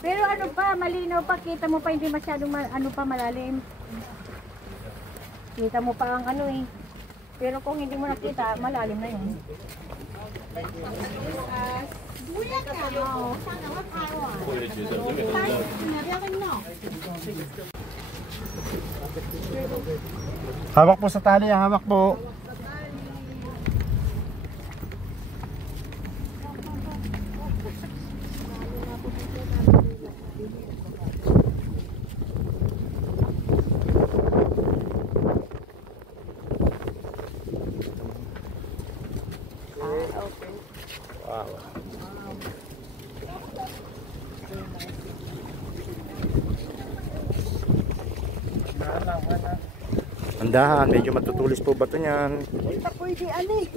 Pero ano pa, malinaw pa, kita mo pa hindi masyadong ano pa malalim. Kita mo pa ang ano eh. Pero kung hindi mo nakita, malalim na yun. Hawak po sa tali, hawak po. Wow. Andahan, medyo matutulis po ba ito niyan? Pwede ano eh.